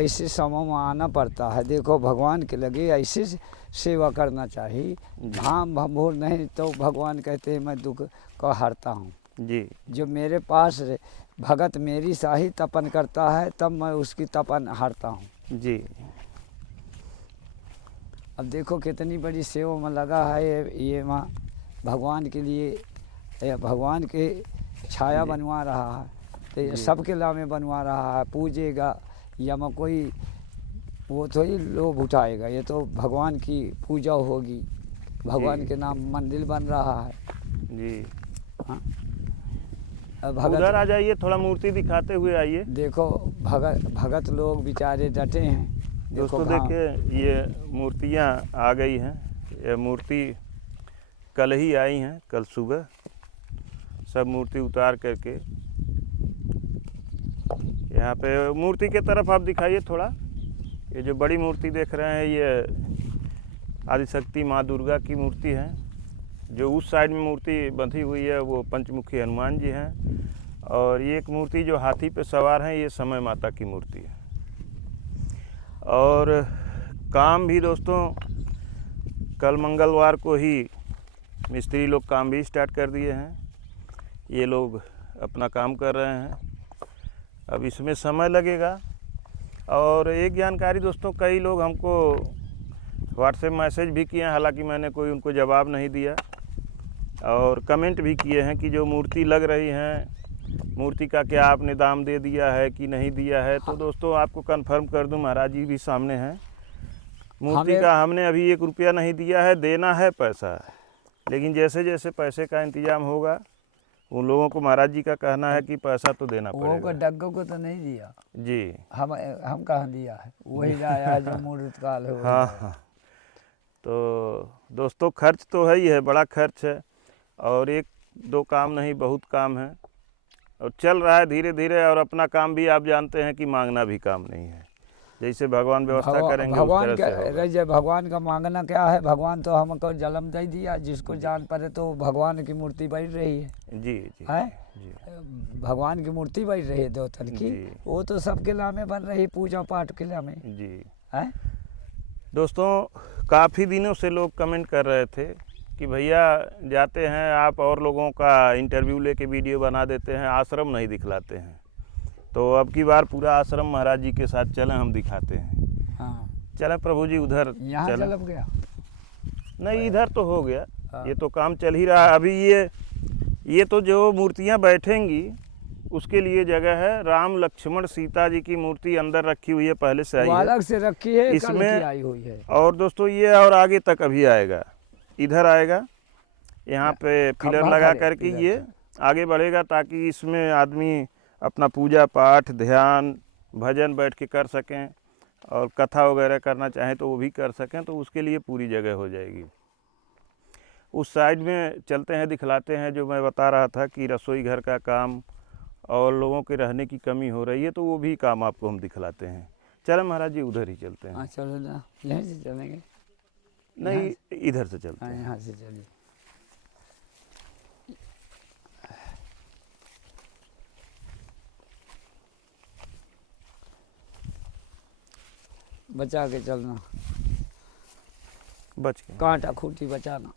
ऐसे समय में आना पड़ता है। देखो भगवान के लगे ऐसे सेवा करना चाहिए। भाम भंभोर नहीं तो भगवान कहते हैं मैं दुख को हरता हूँ जी। जो मेरे पास भगत मेरी शाही तपन करता है तब मैं उसकी तपन हारता हूँ जी। अब देखो कितनी बड़ी सेवा में लगा है ये माँ भगवान के लिए, भगवान के छाया बनवा रहा है तो ये सबके लामे बनवा रहा है। पूजेगा या मैं कोई वो थोड़ी लोभ उठाएगा, ये तो भगवान की पूजा होगी, भगवान के नाम मंदिर बन रहा है जी। हाँ। उधर आ जाइए, थोड़ा मूर्ति दिखाते हुए आइए। देखो भगत लोग बेचारे डटे हैं। दोस्तों देखिए ये मूर्तियाँ आ गई हैं। ये मूर्ति कल ही आई हैं, कल सुबह सब मूर्ति उतार करके यहाँ पे मूर्ति के तरफ आप दिखाइए थोड़ा। ये जो बड़ी मूर्ति देख रहे हैं ये आदिशक्ति माँ दुर्गा की मूर्ति है। जो उस साइड में मूर्ति बंधी हुई है वो पंचमुखी हनुमान जी हैं, और ये एक मूर्ति जो हाथी पे सवार हैं ये समय माता की मूर्ति है। और काम भी दोस्तों कल मंगलवार को ही मिस्त्री लोग काम भी स्टार्ट कर दिए हैं। ये लोग अपना काम कर रहे हैं, अब इसमें समय लगेगा। और एक जानकारी दोस्तों, कई लोग हमको व्हाट्सएप मैसेज भी किए हैं, हालांकि मैंने कोई उनको जवाब नहीं दिया, और कमेंट भी किए हैं कि जो मूर्ति लग रही हैं मूर्ति का क्या आपने दाम दे दिया है कि नहीं दिया है। तो दोस्तों आपको कंफर्म कर दूं, महाराज जी भी सामने हैं, मूर्ति का हमने अभी 1 रुपया नहीं दिया है। देना है पैसा, लेकिन जैसे जैसे पैसे का इंतजाम होगा उन लोगों को महाराज जी का कहना है कि पैसा तो देना पड़ेगा। वो डग्गों को तो नहीं दिया जी, हम कहाँ दिया है, वही आया जो मूर्त काल है। हाँ हाँ। तो दोस्तों खर्च तो है ही है, बड़ा खर्च है, और 1-2 काम नहीं बहुत काम है, और चल रहा है धीरे धीरे। और अपना काम भी आप जानते हैं कि मांगना भी काम नहीं है, जैसे भगवान व्यवस्था करेंगे भगवान उस तरह से होगा। भगवान का मांगना क्या है, भगवान तो हमको जन्म दे दिया, जिसको जान पड़े तो भगवान की मूर्ति बन रही है। जी जी है जी। भगवान की मूर्ति बन रही है 2 तन की, वो तो सबके लामे बन रही पूजा पाठ के लामे जी। है। दोस्तों काफ़ी दिनों से लोग कमेंट कर रहे थे कि भैया जाते हैं आप और लोगों का इंटरव्यू लेके वीडियो बना देते हैं, आश्रम नहीं दिखलाते हैं। तो अब की बार पूरा आश्रम महाराज जी के साथ चलें, हम दिखाते हैं। हाँ चलें प्रभु जी, उधर यहाँ चल गया नहीं, इधर तो हो गया। ये तो काम चल ही रहा है अभी। ये तो जो मूर्तियाँ बैठेंगी उसके लिए जगह है। राम लक्ष्मण सीता जी की मूर्ति अंदर रखी हुई है, पहले से आई है, अलग से रखी है, इसमें कल की आई हुई है। और दोस्तों ये और आगे तक अभी आएगा, इधर आएगा, यहाँ पे पिलर लगा करके ये आगे बढ़ेगा, ताकि इसमें आदमी अपना पूजा पाठ ध्यान भजन बैठ के कर सकें, और कथा वगैरह करना चाहें तो वो भी कर सकें। तो उसके लिए पूरी जगह हो जाएगी। उस साइड में चलते हैं, दिखलाते हैं। जो मैं बता रहा था कि रसोई घर का काम और लोगों के रहने की कमी हो रही है, तो वो भी काम आपको हम दिखलाते हैं। चलो महाराज जी उधर ही चलते हैं। चलो ना, यहीं से चलेंगे? नहीं, इधर से चलते हैं। यहाँ से चलिए। बचा के चलना, बच के कांटा खूंटी बचाना।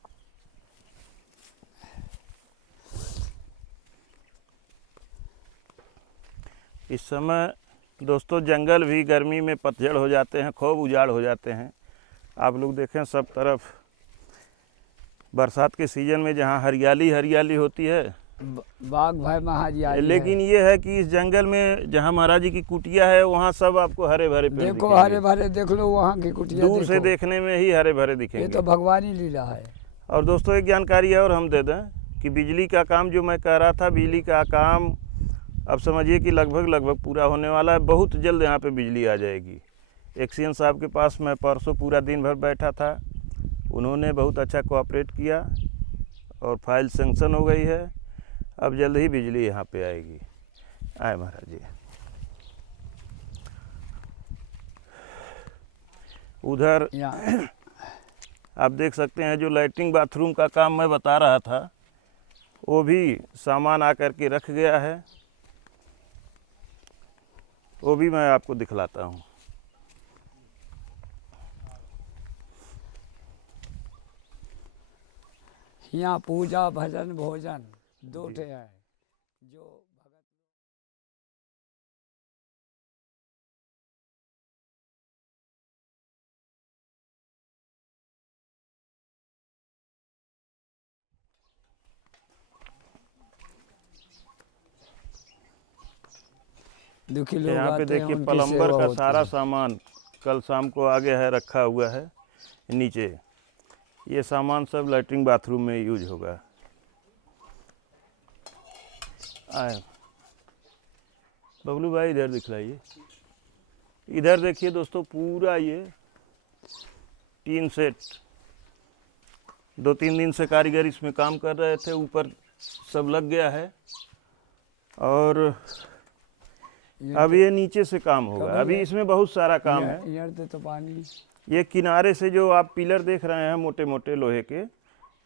इस समय दोस्तों जंगल भी गर्मी में पतझड़ हो जाते हैं, खूब उजाड़ हो जाते हैं। आप लोग देखें सब तरफ बरसात के सीजन में जहाँ हरियाली हरियाली होती है, बाग भाई हरियाली, लेकिन ये है कि इस जंगल में जहाँ महाराज जी की कुटिया है वहाँ सब आपको हरे भरे पेड़ देखो, हरे भरे देख लो, वहाँ की कुटिया दूर से देखने में ही हरे भरे दिखेंगे। ये तो भगवानी लीला है। और दोस्तों एक जानकारी और हम दे दें कि बिजली का काम जो मैं कह रहा था, बिजली का काम अब समझिए कि लगभग पूरा होने वाला है। बहुत जल्द यहाँ पे बिजली आ जाएगी। एक्सीएन साहब के पास मैं परसों पूरा दिन भर बैठा था, उन्होंने बहुत अच्छा कोऑपरेट किया और फाइल सेंक्शन हो गई है। अब जल्द ही बिजली यहाँ पे आएगी। आए महाराज जी, उधर आप देख सकते हैं जो लैट्रिन बाथरूम का काम मैं बता रहा था, वो भी सामान आकर के रख गया है, वो भी मैं आपको दिखलाता हूँ। यहाँ पूजा भजन भोजन दो ठे है जो भगत। दुखी लोग यहाँ पे आते हैं, देखिए उनकी प्लम्बर सेवा का होती सारा है। सामान कल शाम को आगे है रखा हुआ है नीचे। ये सामान सब लैट्रिन बाथरूम में यूज होगा। आए बबलू भाई इधर दिखलाइए। इधर देखिए दोस्तों, पूरा ये टीन सेट 2-3 दिन से कारीगर इसमें काम कर रहे थे, ऊपर सब लग गया है और अब ये नीचे से काम होगा। अभी इसमें बहुत सारा काम है। तो पानी ये किनारे से जो आप पिलर देख रहे हैं मोटे मोटे लोहे के,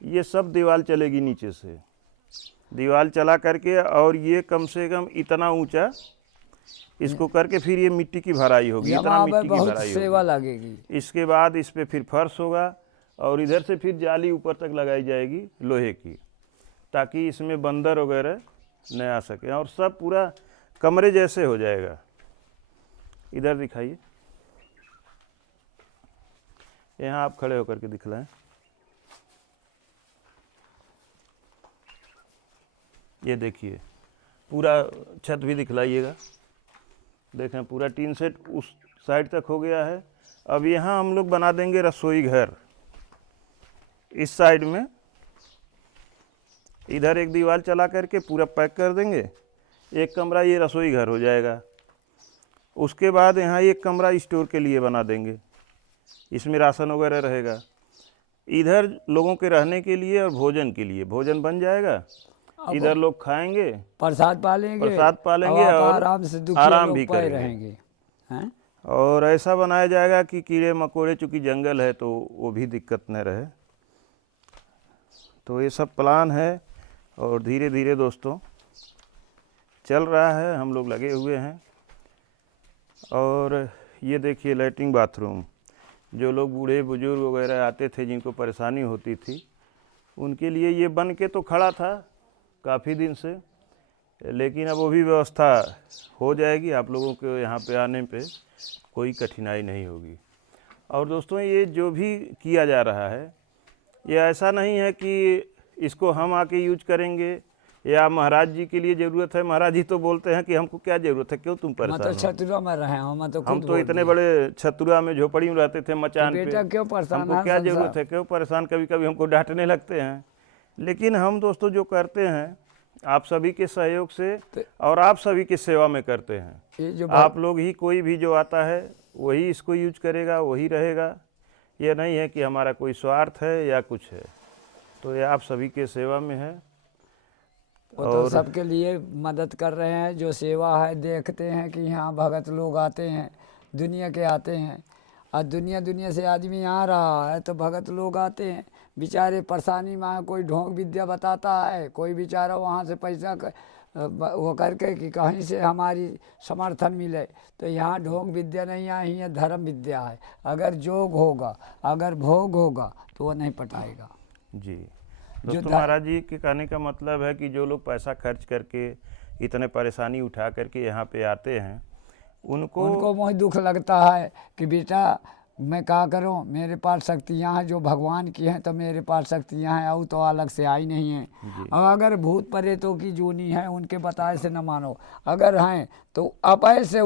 ये सब दीवार चलेगी नीचे से, दीवार चला करके, और ये कम से कम इतना ऊंचा इसको करके फिर ये मिट्टी की भराई होगी, इतना मिट्टी की भराई सेवा होगी। लगेगी। इसके बाद इस पे फिर फर्श होगा और इधर से फिर जाली ऊपर तक लगाई जाएगी लोहे की, ताकि इसमें बंदर वगैरह न आ सके, और सब पूरा कमरे जैसे हो जाएगा। इधर दिखाइए, यहाँ आप खड़े होकर के दिखलाएं। ये देखिए पूरा छत भी दिखलाइएगा। देखें पूरा टीन सेट उस साइड तक हो गया है। अब यहाँ हम लोग बना देंगे रसोई घर। इस साइड में इधर एक दीवार चला करके पूरा पैक कर देंगे, एक कमरा ये रसोई घर हो जाएगा। उसके बाद यहाँ एक कमरा स्टोर के लिए बना देंगे, इसमें राशन वगैरह रहेगा। इधर लोगों के रहने के लिए और भोजन के लिए, भोजन बन जाएगा, इधर लोग खाएंगे, प्रसाद पालेंगे और आराम भी रहेंगे। हैं? और ऐसा बनाया जाएगा कि कीड़े मकोड़े, चूँकि जंगल है तो वो भी दिक्कत न रहे। तो ये सब प्लान है और धीरे धीरे दोस्तों चल रहा है, हम लोग लगे हुए हैं। और ये देखिए लैट्रिन बाथरूम, जो लोग बूढ़े बुजुर्ग वगैरह आते थे जिनको परेशानी होती थी, उनके लिए ये बन के तो खड़ा था काफ़ी दिन से, लेकिन अब वो भी व्यवस्था हो जाएगी। आप लोगों के यहाँ पे आने पे कोई कठिनाई नहीं होगी। और दोस्तों ये जो भी किया जा रहा है, ये ऐसा नहीं है कि इसको हम आके यूज करेंगे या महाराज जी के लिए ज़रूरत है। महाराज जी तो बोलते हैं कि हमको क्या ज़रूरत है, क्यों तुम परेशान हो। छतुरा में रहे हम तो इतने बड़े छतुरा में झोपड़ी में रहते थे, मचान पे, क्यों परेशान, हमको क्या ज़रूरत है, क्यों परेशान। कभी कभी हमको डांटने लगते हैं, लेकिन हम दोस्तों जो करते हैं आप सभी के सहयोग से और आप सभी की सेवा में करते हैं। आप लोग ही, कोई भी जो आता है वही इसको यूज करेगा, वही रहेगा। यह नहीं है कि हमारा कोई स्वार्थ है या कुछ है, तो ये आप सभी के सेवा में है। तो सबके लिए मदद कर रहे हैं। जो सेवा है, देखते हैं कि यहाँ भगत लोग आते हैं, दुनिया के आते हैं, और दुनिया से आदमी आ रहा है तो भगत लोग आते हैं। बेचारे परेशानी में, कोई ढोंग विद्या बताता है, कोई बेचारा वहाँ से पैसा वो करके कि कहीं से हमारी समर्थन मिले। तो यहाँ ढोंग विद्या नहीं है, यहाँ धर्म विद्या है। अगर जोग होगा, अगर भोग होगा तो वो नहीं पटाएगा जी। दोस्तों महाराज जी के कहने का मतलब है कि जो लोग पैसा खर्च करके इतने परेशानी उठा करके यहाँ पे आते हैं, उनको बहुत दुख लगता है कि बेटा मैं क्या करूं, मेरे पास शक्तियाँ हैं जो भगवान की हैं, तो मेरे पास शक्तियाँ हैं और तो अलग से आई नहीं हैं। और अगर भूत प्रेतों की जोनी है, उनके बताए से न मानो। अगर हैं तो आप ऐसे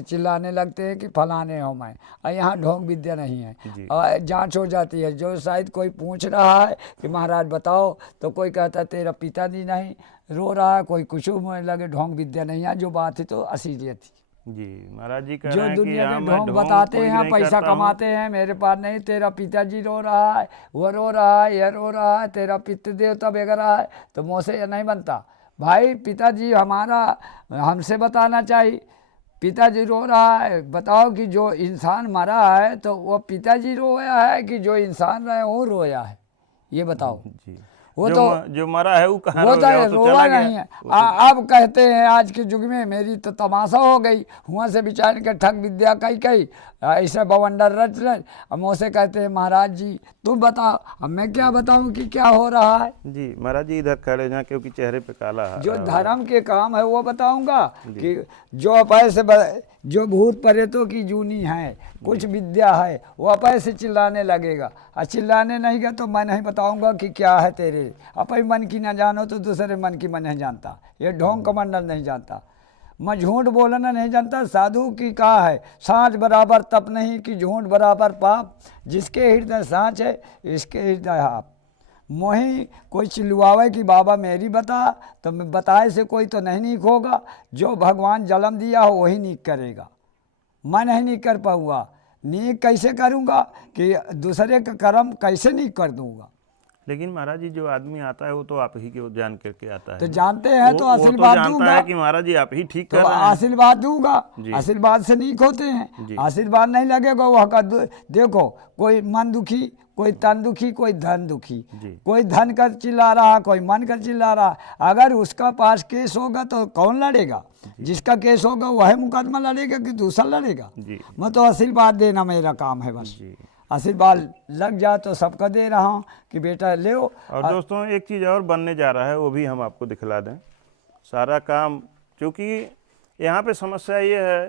चिल्लाने लगते हैं कि फलाने हो मैं, और यहाँ ढोंग विद्या नहीं है। और जांच हो जाती है, जो शायद कोई पूछ रहा है कि महाराज बताओ, तो कोई कहता तेरा पिताजी नहीं रो रहा है, कोई कुछ में लगे ढोंग विद्या नहीं है। जो बात थी तो असलियत थी जी। महाराज जी कह जो रहे हैं दुनिया कि के ढोंग बताते हैं, पैसा कमाते हैं, मेरे पास नहीं, तेरा पिताजी रो रहा है, वो रो रहा है, यह रो रहा है, तेरा पितृ देवता वगैरह है, तो मुँह से नहीं बनता। भाई पिताजी हमारा हमसे बताना चाहिए, पिताजी रो रहा है, बताओ कि जो इंसान मरा है तो वो पिताजी रोया है कि जो इंसान रहे वो रोया है, ये बताओ। जी। वो जो मरा है वो कहाँ वो रह गया, वो तो रोवा चला गया। नहीं है। अब कहते हैं आज के युग में मेरी तो तमाशा हो गई, हुआ से बिचारे के ठग विद्या कई ऐसे बवंडर रच रच। अब मुझसे कहते हैं महाराज जी तुम बताओ, अब मैं क्या बताऊं कि क्या हो रहा है। जी महाराज जी इधर खड़े जा, क्योंकि चेहरे पे काला है। जो धर्म के काम है वो बताऊंगा कि जो अपाय से जो भूत प्रेतों की जूनी है, कुछ विद्या है, वो अपाय से चिल्लाने लगेगा, और चिल्लाने नहीं गया तो मैं नहीं बताऊंगा कि क्या है तेरे। अपने मन की ना जानो तो दूसरे मन की मैं नहीं जानता, ये ढोंग कमंडल नहीं जानता, मैं झूठ बोलना नहीं जानता। साधु की कहा है सांच बराबर तप नहीं कि झूठ बराबर पाप, जिसके हृदय सांच है इसके हृदय आप। मोही कोई चिल्लवावे कि बाबा मेरी बता, तो मैं बताए से कोई तो नहीं नीक होगा। जो भगवान जन्म दिया हो वही नीक करेगा, मैं नहीं नीक कर पाऊँगा। नीक कैसे करूँगा कि दूसरे का कर्म कैसे नीक कर दूँगा। लेकिन महाराज जी जो आदमी आता है वो तो आप ही के जान करके आता है। तो जानते हैं तो आशीर्वाद जानता दूंगा है कि महाराज जी आप ही ठीक कर तो रहे हैं। आशीर्वाद दूंगा, जी। आशीर्वाद से नीक होते हैं। जी। आशीर्वाद नहीं लगेगा वह का देखो कोई मन दुखी, कोई तन दुखी, कोई धन दुखी, जी। कोई धन कर चिल्ला रहा, कोई मन कर चिल्ला रहा। अगर उसका पास केस होगा तो कौन लड़ेगा? जिसका केस होगा वह मुकदमा लड़ेगा कि दूसरा लड़ेगा। जी। मैं तो आशीर्वाद देना मेरा काम है बस। जी। आशीर्वाद लग जाए तो सबका दे रहा हूँ कि बेटा ले। और दोस्तों एक चीज़ और बनने जा रहा है, वो भी हम आपको दिखला दें। सारा काम, क्योंकि यहाँ पे समस्या ये है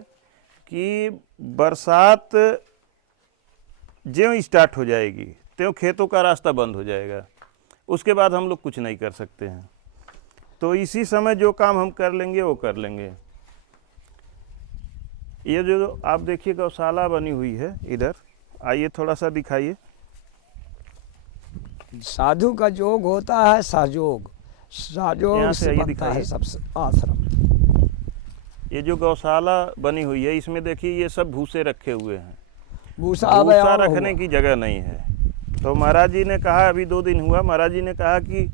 कि बरसात ज्यों स्टार्ट हो जाएगी त्यों खेतों का रास्ता बंद हो जाएगा, उसके बाद हम लोग कुछ नहीं कर सकते हैं। तो इसी समय जो काम हम कर लेंगे वो कर लेंगे। ये जो आप देखिए गौशाला बनी हुई है इधर, आइए थोड़ा सा दिखाइए। साधु का जोग होता है सहयोग, सहयोग से बनता है सब आश्रम। ये जो गौशाला बनी हुई है इसमें देखिए ये सब भूसे रखे हुए हैं, भूसा रखने की जगह नहीं है। तो महाराज जी ने कहा, अभी 2 दिन हुआ, महाराज जी ने कहा कि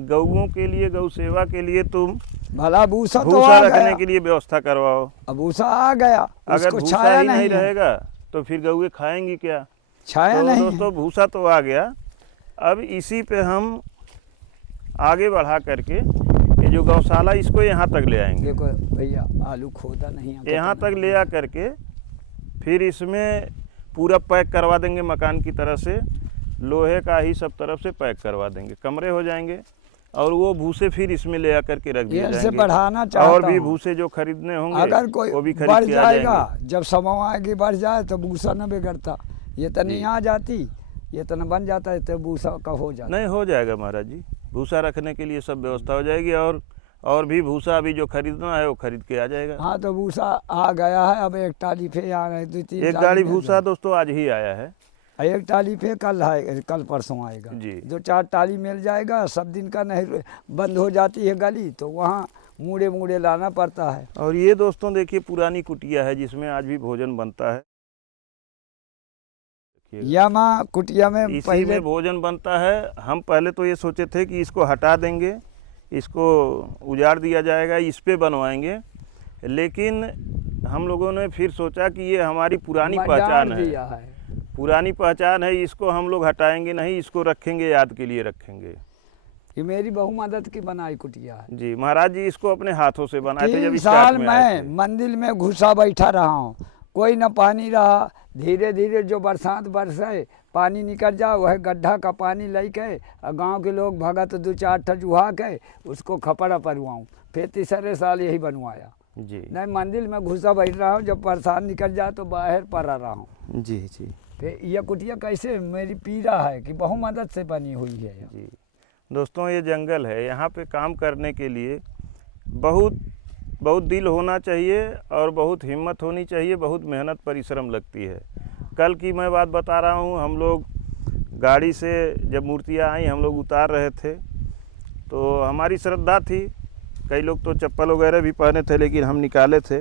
गौओं के लिए, गौ सेवा के लिए तुम भला भूसा तो रखने के लिए व्यवस्था करवाओ। अब भूसा आ गया, अगर भूसा ही नहीं रहेगा तो फिर गौएं खाएंगी क्या? छाया तो नहीं। दोस्तों भूसा तो आ गया, अब इसी पे हम आगे बढ़ा करके ये जो गौशाला इसको यहाँ तक ले आएंगे। देखो भैया आलू खोदा नहीं, यहाँ तक ले आ करके फिर इसमें पूरा पैक करवा देंगे मकान की तरह से, लोहे का ही सब तरफ से पैक करवा देंगे, कमरे हो जाएंगे। और वो भूसे फिर इसमें ले आकर के रख दिए जाएंगे। बढ़ाना चाहता और भी भूसे जो खरीदने होंगे अगर कोई वो भी बढ़ खरीद के आ जाएगा, जाएंगे। जब समय आएगी बढ़ जाए तो भूसा न बिगड़ता। ये तो नहीं आ जाती, ये तो न बन जाता है तो भूसा का हो जाता। नहीं हो जाएगा महाराज जी, भूसा रखने के लिए सब व्यवस्था हो जाएगी। और भी भूसा अभी जो खरीदना है वो खरीद के आ जाएगा। हाँ तो भूसा आ गया है, अब एक टाली पे आ गए, 2-3 एक गाड़ी भूसा दोस्तों आज ही आया है, एक टाली पे कल है, कल परसों आएगा जी। 2-4 टाली मिल जाएगा। सब दिन का नहीं बंद हो जाती है गली तो वहाँ मूड़े लाना पड़ता है। और ये दोस्तों देखिए पुरानी कुटिया है जिसमें आज भी भोजन बनता है। या माँ कुटिया में इसी पहले में भोजन बनता है। हम पहले तो ये सोचे थे कि इसको हटा देंगे, इसको उजाड़ दिया जाएगा, इस पे बनवाएंगे, लेकिन हम लोगों ने फिर सोचा कि ये हमारी पुरानी पहचान है, पुरानी पहचान है, इसको हम लोग हटाएंगे नहीं, इसको रखेंगे, याद के लिए रखेंगे। ये मेरी बहु मदद की बनाई कुटिया है जी। महाराज जी इसको अपने हाथों से बनाए थे। जब 3 साल मैं मंदिर में घुसा बैठा रहा हूँ, कोई न पानी रहा। धीरे धीरे जो बरसात बरसे पानी निकल जाए, वह गड्ढा का पानी लेके गांव के लोग भगत 2-4 ठजुहा के उसको खपड़ा परवाऊँ। फिर 3रे साल यही बनवाया जी। नहीं मंदिर में घुसा बैठ रहा हूँ, जब बरसात निकल जाए तो बाहर पर रहा हूँ। जी जी। फिर यह कुटिया कैसे मेरी पीड़ा है कि बहु मदद से बनी हुई है। जी दोस्तों ये जंगल है, यहाँ पे काम करने के लिए बहुत दिल होना चाहिए और बहुत हिम्मत होनी चाहिए, बहुत मेहनत परिश्रम लगती है। कल की मैं बात बता रहा हूँ, हम लोग गाड़ी से जब मूर्तियाँ आई हम लोग उतार रहे थे तो हमारी श्रद्धा थी, कई लोग तो चप्पल वगैरह भी पहने थे, लेकिन हम निकाले थे,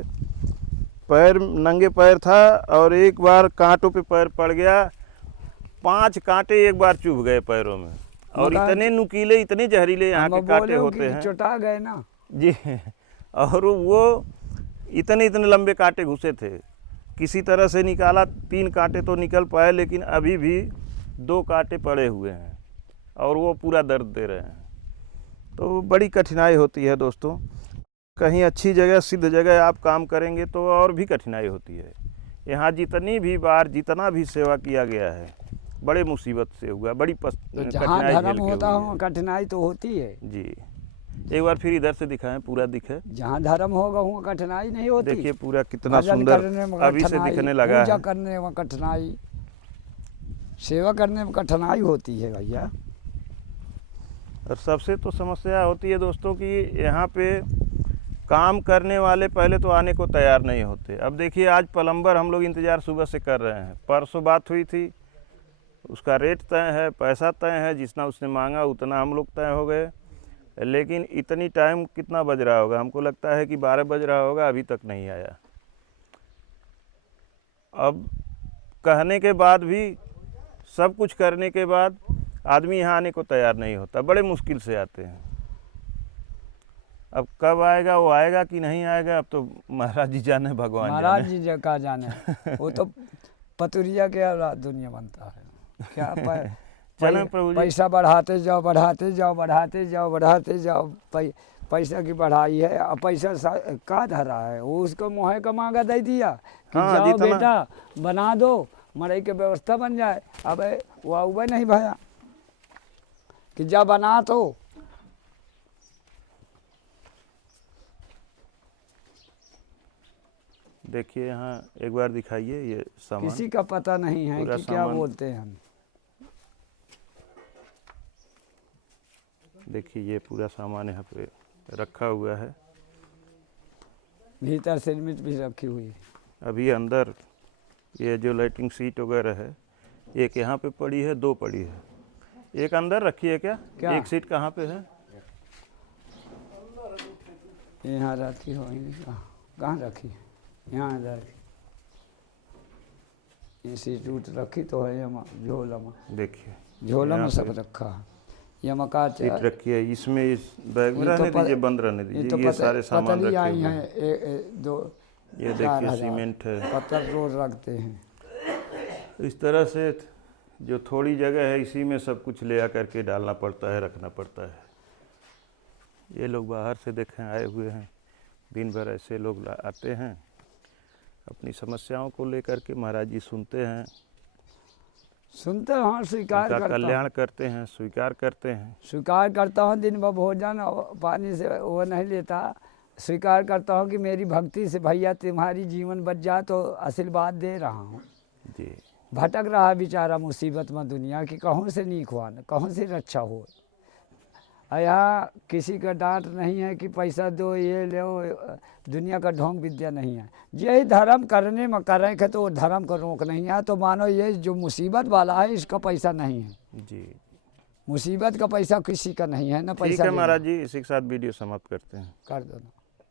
पैर नंगे पैर था और एक बार कांटों पे पैर पड़ गया, 5 कांटे एक बार चुभ गए पैरों में। और इतने नुकीले, इतने जहरीले यहाँ के कांटे होते हैं, चोटा गए ना जी। और वो इतने लंबे कांटे घुसे थे, किसी तरह से निकाला, 3 कांटे तो निकल पाए, लेकिन अभी भी 2 कांटे पड़े हुए हैं और वो पूरा दर्द दे रहे हैं। तो बड़ी कठिनाई होती है दोस्तों। कहीं अच्छी जगह सिद्ध जगह आप काम करेंगे तो और भी कठिनाई होती है। यहाँ जितनी भी बार जितना भी सेवा किया गया है बड़े मुसीबत से हुआ, बड़ी तो जहाँ कठिनाई धर्म झेल के होता हुई हो है। कठिनाई तो होती है। जी, एक बार फिर इधर से दिखाएं, पूरा दिखे। जहाँ धर्म होगा वहाँ कठिनाई नहीं होती। देखिए पूरा कितना भजन सुंदर करने में अभी से कठिनाई, दिखने लगा पूजा है। करने में कठिनाई, सेवा करने में कठिनाई होती है भैया। और सबसे तो समस्या होती है दोस्तों कि यहाँ पे काम करने वाले पहले तो आने को तैयार नहीं होते। अब देखिए आज प्लम्बर हम लोग इंतज़ार सुबह से कर रहे हैं, परसों बात हुई थी, उसका रेट तय है, पैसा तय है, जितना उसने मांगा उतना हम लोग तय हो गए। लेकिन इतनी टाइम कितना बज रहा होगा, हमको लगता है कि 12 बज रहा होगा, अभी तक नहीं आया। अब कहने के बाद भी, सब कुछ करने के बाद आदमी यहाँ आने को तैयार नहीं होता, बड़े मुश्किल से आते हैं। अब कब आएगा, वो आएगा कि नहीं आएगा, अब तो महाराज जी जाने, भगवान महाराज जाने। जी का जाने। वो तो पतुरिया के औलाद दुनिया बनता है क्या। चलें प्रभु जी। पैसा बढ़ाते जाओ बढ़ाते जाओ बढ़ाते जाओ बढ़ाते जाओ, पैसा की बढ़ाई है। अब पैसा का धरा है, वो उसको मुँह का मांगा दे दिया कि हाँ, जाओ जितना बेटा बना दो, मरई के व्यवस्था बन जाए। अब वो हुआ नहीं भैया कि जा बना तो। देखिए यहाँ एक बार दिखाइए ये सामान। किसी का पता नहीं है पूरा कि क्या सामान। बोलते हैं हम। देखिए ये पूरा सामान यहाँ पे रखा हुआ है। भीतर सिरमिट भी रखी हुई है। अभी अंदर ये जो लाइटिंग सीट वगैरह है, एक यहाँ पे पड़ी है, 2 पड़ी है। एक अंदर रखी है क्या? क्या? एक सीट कहाँ पे है? यहाँ रखी होगी, कहाँ रखी है? यहाँ रखी। ये सीट उट रखी तो है यमा झोला में। देखिए झोला में यहाँ सब पे रखा है। यमा का सीट रखी है, इसमें इस बैग में ये तो रहने दीजिए, बंद रहने ये दीजिए। तो ये सारे सामान पतली रखे आई हुए हैं। हैं। दो ये 4 देखिए हजार सीमेंट है। पत्थर रोज रखते हैं। इस तरह से जो थोड़ी जगह है इसी में सब कुछ ले आकर के डालना पड़ता है, रखना पड़ता है। ये लोग बाहर से देखें आए हुए हैं, दिन भर ऐसे लोग आते हैं, अपनी समस्याओं को लेकर के महाराज जी सुनते हैं, सुनते हाँ, स्वीकार उनका करता हूँ। कल्याण करते हैं, स्वीकार करते हैं। स्वीकार करता हूँ, दिन भर भोजन और पानी से वो नहीं लेता। स्वीकार करता हूँ कि मेरी भक्ति से भैया तुम्हारी जीवन बच जाए, तो आशीर्वाद दे रहा हूँ। जी भटक रहा है बेचारा मुसीबत में दुनिया की, कहूँ से नीक हुआ न कहूँ से रक्षा हो। यहाँ किसी का डांट नहीं है कि पैसा दो ये लो, दुनिया का ढोंग विद्या नहीं है। यही धर्म करने में करें तो धर्म का रोक नहीं है। तो मानो ये जो मुसीबत वाला है इसका पैसा नहीं है। जी मुसीबत का पैसा किसी का नहीं है ना। ठीक पैसा है लेना। महाराज जी, इसी के साथ वीडियो समाप्त करते हैं। कर दो ना।